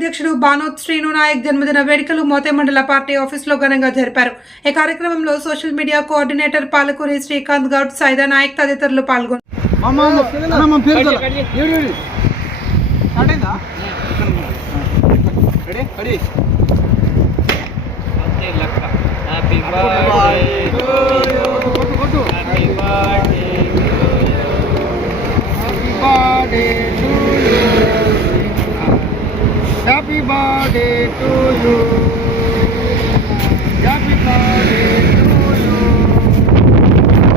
అధ్యక్షుడు బానోత్ శ్రీను నాయక్ జన్మదిన వేడుకలు మోతే మండల పార్టీ ఆఫీసులో ఘనంగా జరిపారు. ఈ కార్యక్రమంలో social media coordinator Palakuri Srikanth Goud Saida Naik తదితరులు పాల్గొన్నారు. Happy birthday to you happy birthday to you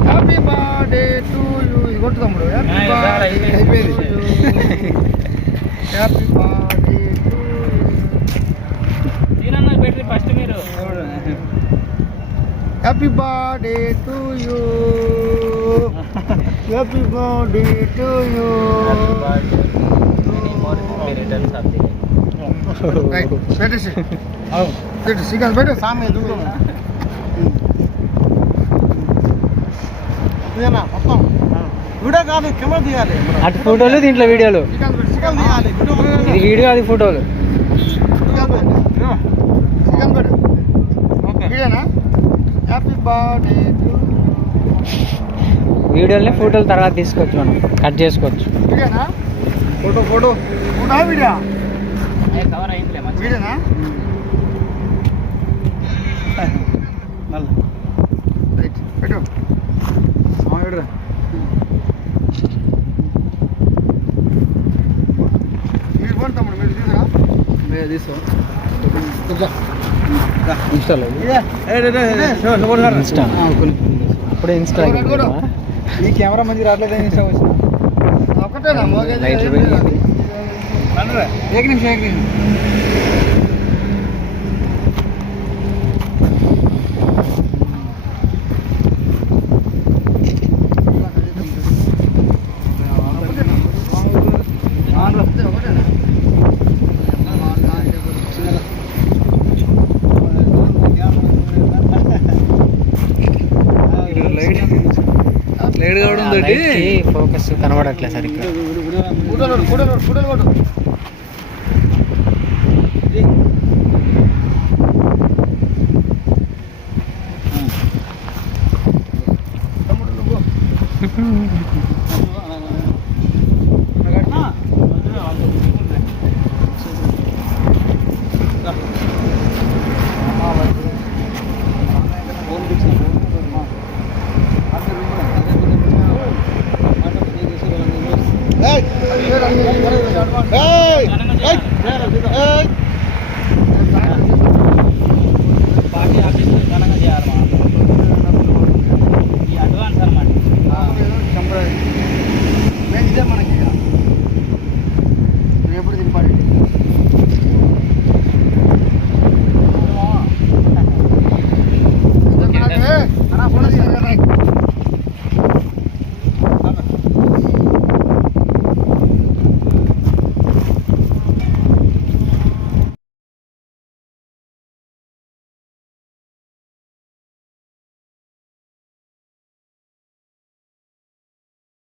happy birthday to you ఇది కొట్టు తమ్ముడు హ్యాపీ ఆ, ఇది చాలా బర్త్డే అయిపోయింది. హ్యాపీ బర్త్డే టు తినన్న పెట్టి ఫస్ట్ మీరు happy birthday to you happy birthday to you పెట్టేసి. పెట్టు శ్రీకాంత్ పెట్టు సామె ఇదేనా మొత్తం? వీడియో కాదు కెమెరా తీయాలి. అటు ఫోటోలు దీంట్లో వీడియోలు. ఇది వీడియో అది ఫోటోలు. వీడియోనా? ఫోటోలు తర్వాత తీసుకోవచ్చు మనం. కట్ చేసుకోవచ్చు. Photo photo. Photo video? అయిందిలే మంచి వీడియోనా మళ్ళీ. రైట్ పెట్టు. పెడురా మీరు పోండి తమ్ముడు మీరు తీసుకురా. మీరు తీసుకో. ఇన్స్టాలో ఇన్స్టా. అప్పుడే ఇన్స్టా ఈ కెమెరా మంచి రావట్లేదు ఇన్స్టా వచ్చిన ఒకటేనా? మోగేది లైట్లు పెట్టి. ఏక నిమిషం ఏక నిమిషం ఫోకస్ కనబడట్లేదు సరిగ్గా Hey! Hey! Hey! Hey!